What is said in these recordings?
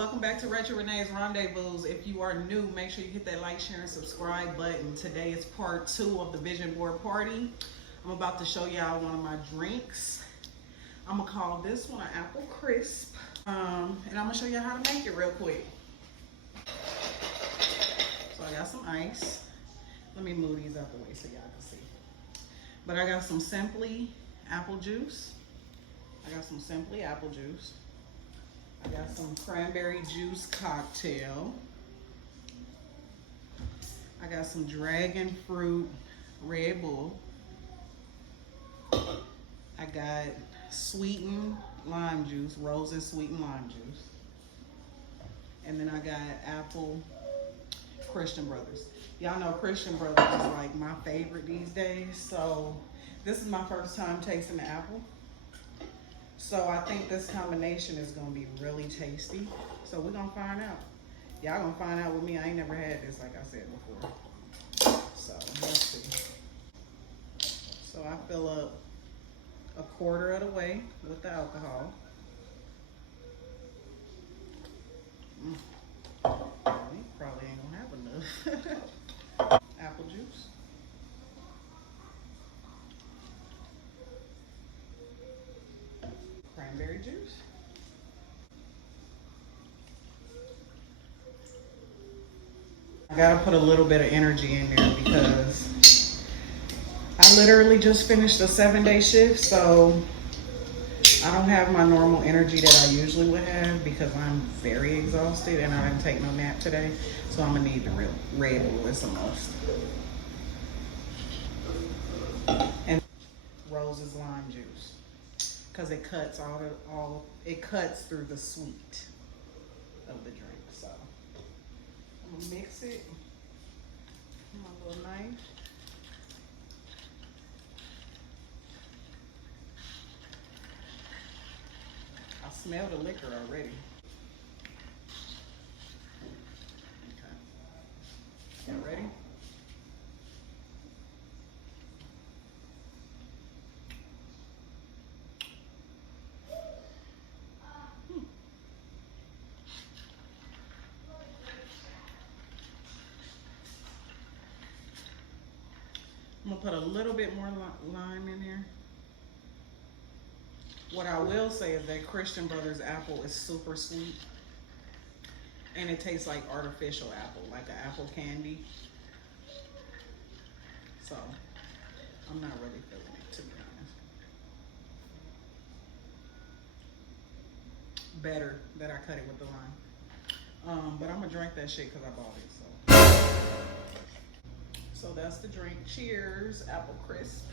welcome back to Retro Renee's Rendezvous. If you are new, make sure you hit that like, share, and subscribe button. Today is part 2 of the vision board party. I'm about to show y'all one of my drinks. I'm gonna call this one an apple crisp. And I'm gonna show y'all how to make it real quick. So I got some ice. Let me move these out the way so y'all can see. But I got some Simply apple juice. I got some cranberry juice cocktail. I got some dragon fruit Red Bull. I got sweetened lime juice, roses sweetened lime juice. And then I got apple Christian Brothers. Y'all know Christian Brothers is like my favorite these days. So this is my first time tasting the apple. So I think this combination is gonna be really tasty. So we're gonna find out. Y'all gonna find out with me. I ain't never had this, like I said before. So let's see. So I fill up a quarter of the way with the alcohol. We probably ain't gonna have enough. Apple juice. Cranberry juice. I gotta put a little bit of energy in there because I literally just finished a 7-day shift, so I don't have my normal energy that I usually would have because I'm very exhausted and I didn't take no nap today. So I'm gonna need the real Red Bull. It's a must. And Rose's lime juice, because it cuts it cuts through the sweet of the drink. So I'm gonna mix it with my little knife. I smell the liquor already. Okay. Y'all ready? I'm gonna put a little bit more lime in here. What I will say is that Christian Brothers apple is super sweet. And it tastes like artificial apple, like an apple candy. So, I'm not really feeling it, to be honest. Better that I cut it with the lime. But I'm gonna drink that shit because I bought it, so. So that's the drink. Cheers, apple crisp.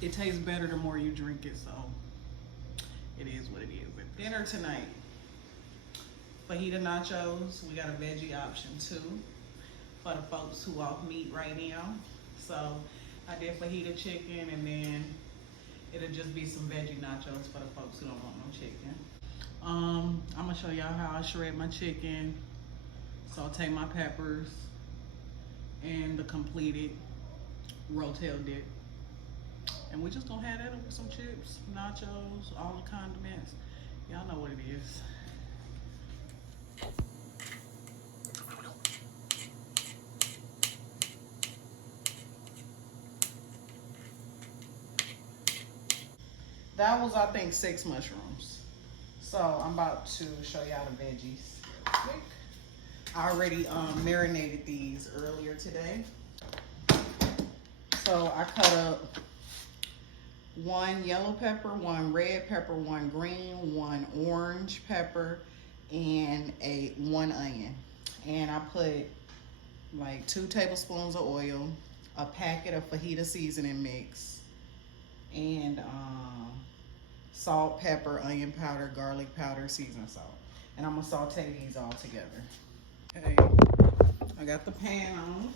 It tastes better the more you drink it, so it is what it is. Dinner tonight. Fajita nachos. We got a veggie option too for the folks who off meat right now. So I did fajita chicken, and then it'll just be some veggie nachos for the folks who don't want no chicken. I'm gonna show y'all how I shred my chicken. Saute my peppers and the completed Rotel dip. And we're just gonna have that with some chips, nachos, all the condiments. Y'all know what it is. That was, I think, 6 mushrooms. So I'm about to show y'all the veggies real quick. I already marinated these earlier today. So I cut up 1 yellow pepper, 1 red pepper, 1 green, 1 orange pepper, and 1 onion. And I put like 2 tablespoons of oil, a packet of fajita seasoning mix, and salt, pepper, onion powder, garlic powder, seasoning salt. And I'm gonna saute these all together. Okay, I got the pan on,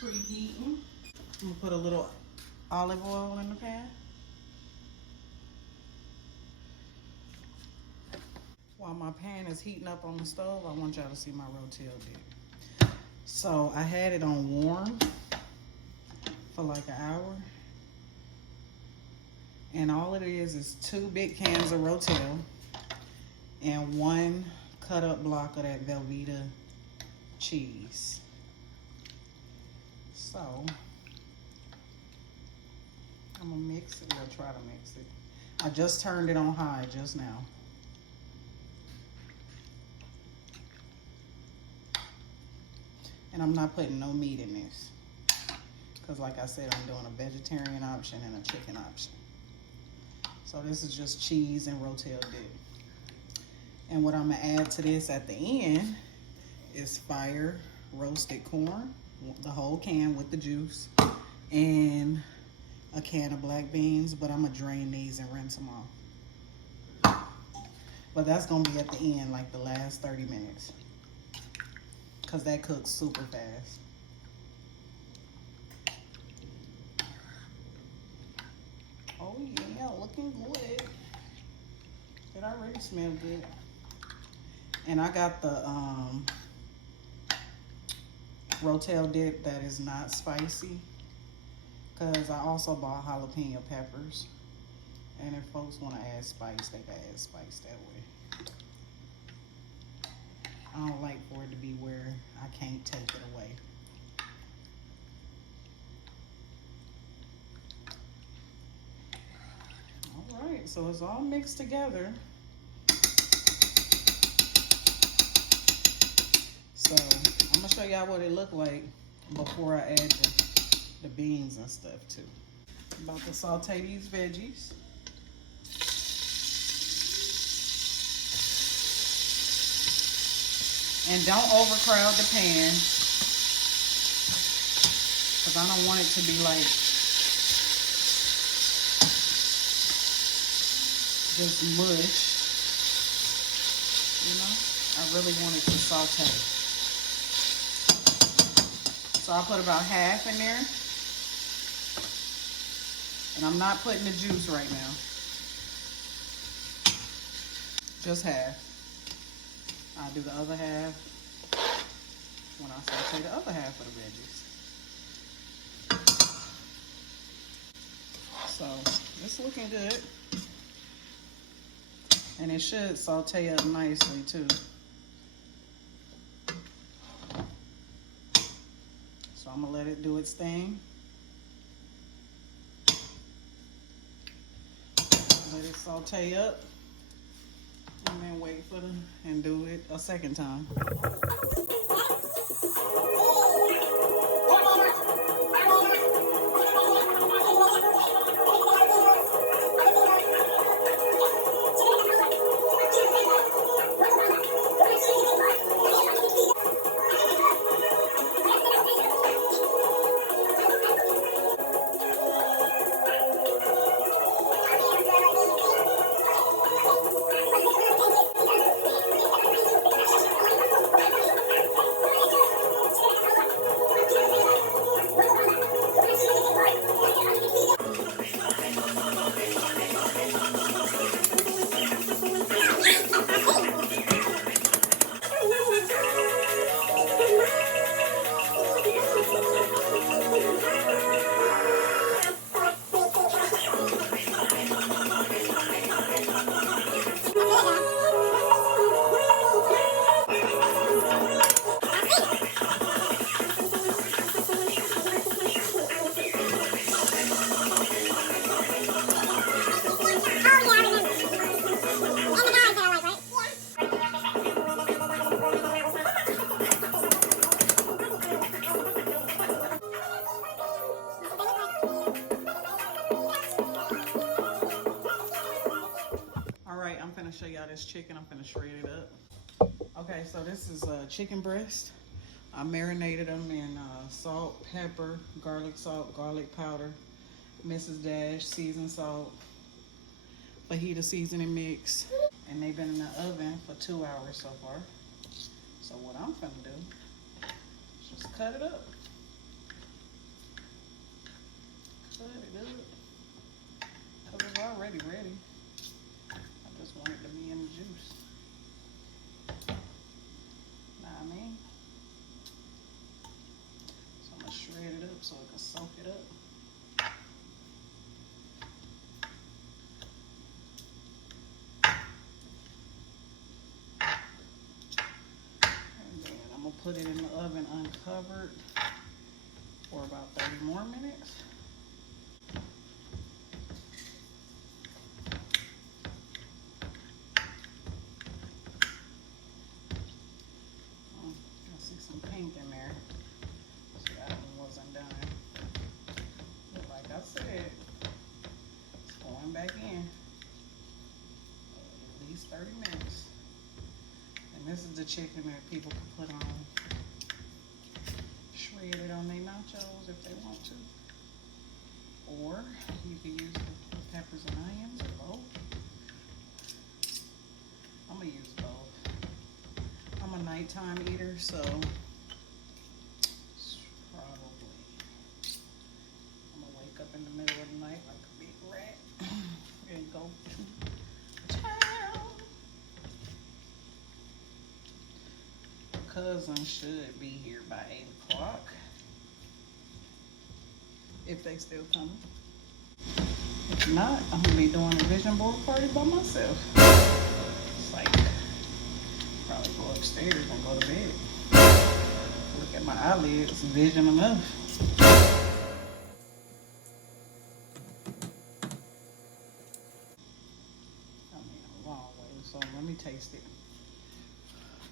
preheating. I'm gonna put a little olive oil in the pan. While my pan is heating up on the stove, I want y'all to see my Rotel dip. So I had it on warm for like an hour. And all it is 2 big cans of Rotel and 1 cut up block of that Velveeta cheese. So I'm gonna mix it, or try to mix it. I just turned it on high just now. And I'm not putting no meat in this, because like I said, I'm doing a vegetarian option and a chicken option. So this is just cheese and Rotel dip. And what I'm gonna add to this at the end is fire roasted corn, the whole can with the juice, and a can of black beans, but I'm gonna drain these and rinse them off. But that's gonna be at the end, like the last 30 minutes, because that cooks super fast. Oh yeah, looking good. It already smells good. And I got the Rotel dip that is not spicy, because I also bought jalapeno peppers. And if folks want to add spice, they can add spice that way. I don't like for it to be where I can't take it away. All right, so it's all mixed together. So I'm gonna show y'all what it looked like before I add the beans and stuff too. I'm about to saute these veggies. And don't overcrowd the pan, because I don't want it to be like just mush, you know? I really want it to saute. So I'll put about half in there. And I'm not putting the juice right now. Just half. I'll do the other half when I saute the other half of the veggies. So it's looking good. And it should saute up nicely too. So I'm gonna let it do its thing. Let it saute up. And then wait for them and do it a second time. Show y'all this chicken. I'm gonna shred it up. Okay, so this is chicken breast. I marinated them in salt, pepper, garlic salt, garlic powder, Mrs. Dash seasoned salt, fajita seasoning mix, and they've been in the oven for 2 hours so far. So what I'm gonna do is just cut it up. Cut it up, because it's already ready. Just want it to be in the juice. Know what I mean? So I'm gonna shred it up so it can soak it up. put it in the oven uncovered for about 30 more minutes. I see some pink in there. So that one wasn't done. But like I said, it's going back in at least 30 minutes. And this is the chicken that people can put on, shred it on their nachos if they want to. Or you can use the peppers and onions or both. I'm gonna use both. I'm a nighttime eater, so probably I'm gonna wake up in the middle of the night like a big rat and go to town. Cousin should be here by 8 o'clock. If they still coming. If not, I'm gonna be doing a vision board party by myself. It's like, probably go upstairs and go to bed. Look at my eyelids, vision enough. I mean, a long way, so let me taste it.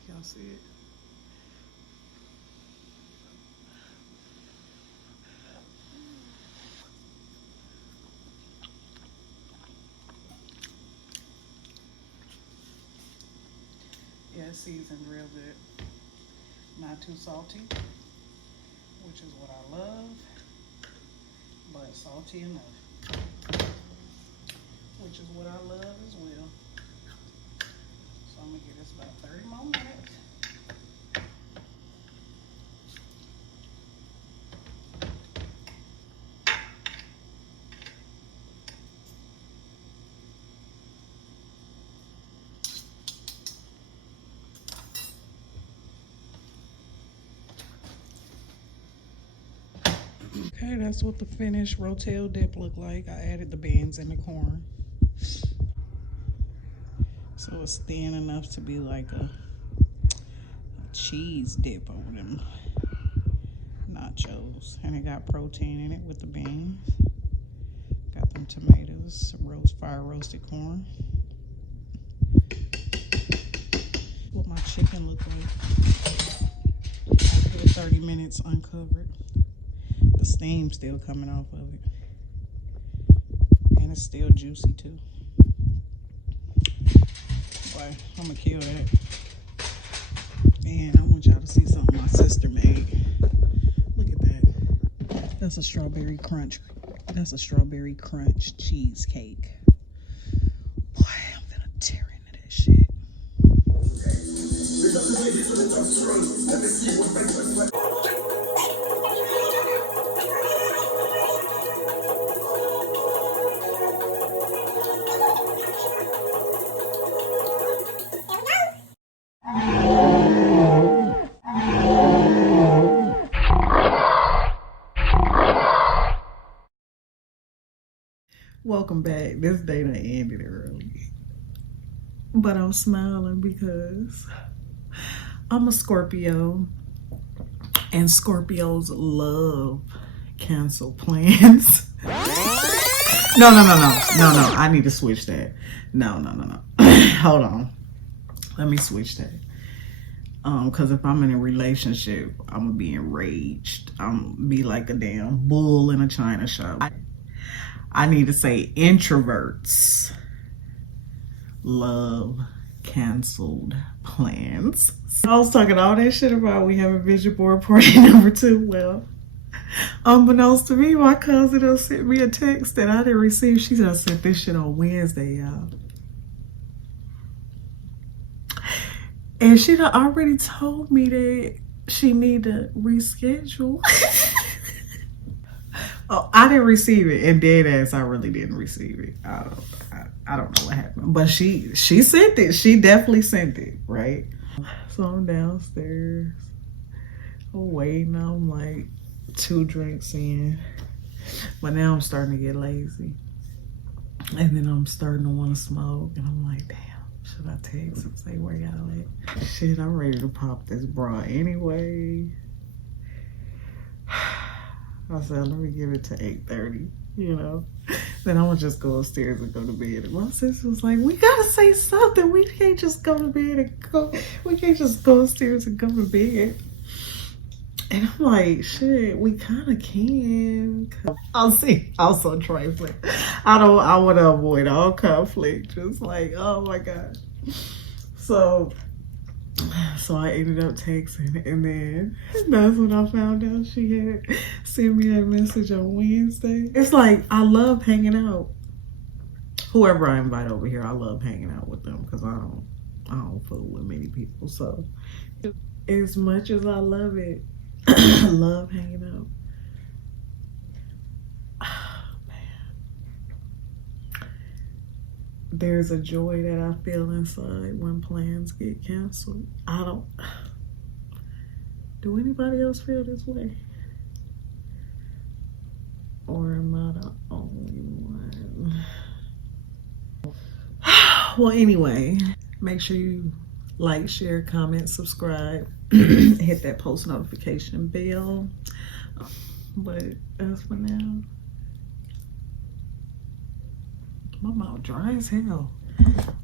Y'all see it? Yeah, it's seasoned real good. Not too salty, which is what I love, but salty enough, which is what I love as well. So I'm gonna give this about 30 more minutes. Okay, that's what the finished Rotel dip looked like. I added the beans and the corn. So it's thin enough to be like a cheese dip over them nachos. And it got protein in it with the beans. Got them tomatoes, some fire roasted corn. What my chicken looked like after the 30 minutes uncovered. The steam still coming off of it, and it's still juicy too. Boy, I'm gonna kill that. And I want y'all to see something my sister made. Look at that. That's a strawberry crunch. That's a strawberry crunch cheesecake. Boy, I'm gonna tear into that shit. Welcome back. This day done ended early, but I'm smiling because I'm a Scorpio, and Scorpios love cancel plans. No. I need to switch that. No. Hold on. Let me switch that. Because if I'm in a relationship, I'm gonna be enraged. I'm gonna be like a damn bull in a china shop. I need to say introverts love canceled plans. I was talking all that shit about we have a vision board party number 2. Well, unbeknownst to me, my cousin sent me a text that I didn't receive. She said I sent this shit on Wednesday, y'all. And she done already told me that she need to reschedule. Oh, I didn't receive it, and dead ass, I really didn't receive it. I don't know what happened, but she sent it. She definitely sent it, right? So I'm downstairs, I'm waiting. I'm like 2 drinks in, but now I'm starting to get lazy, and then I'm starting to want to smoke, and I'm like, damn, Should I text and say where y'all at? Shit, I'm ready to pop this bra anyway. I said, let me give it to 8:30, you know. Then I'm gonna just go upstairs and go to bed. And my sister was like, we gotta say something. We can't just go to bed and go. We can't just go upstairs and go to bed. And I'm like, shit, we kind of can. I'll see. Also trifling. I want to avoid all conflict. Just like, oh my God. So I ended up texting, and then that's when I found out she had sent me that message on Wednesday. It's like, I love hanging out. Whoever I invite over here, I love hanging out with them because I don't fool with many people. So as much as I love it, I love hanging out. Oh, man. There's a joy that I feel inside when plans get canceled. Do anybody else feel this way? Or am I the only one? Well, anyway, make sure you like, share, comment, subscribe, hit that post notification bell. But as for now, my mouth dry as hell.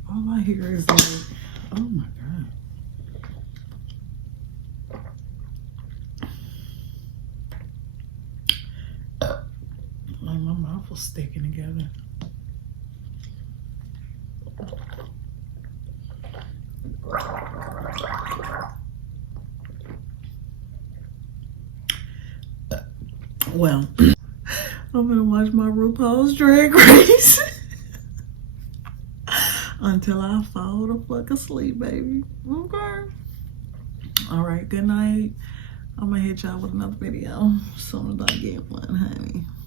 All I hear is like, oh my God. Like my mouth was sticking together. Well, I'm gonna watch my RuPaul's Drag Race until I fall the fuck asleep, baby. Okay. All right, good night. I'm gonna hit y'all with another video as soon as I get one, honey.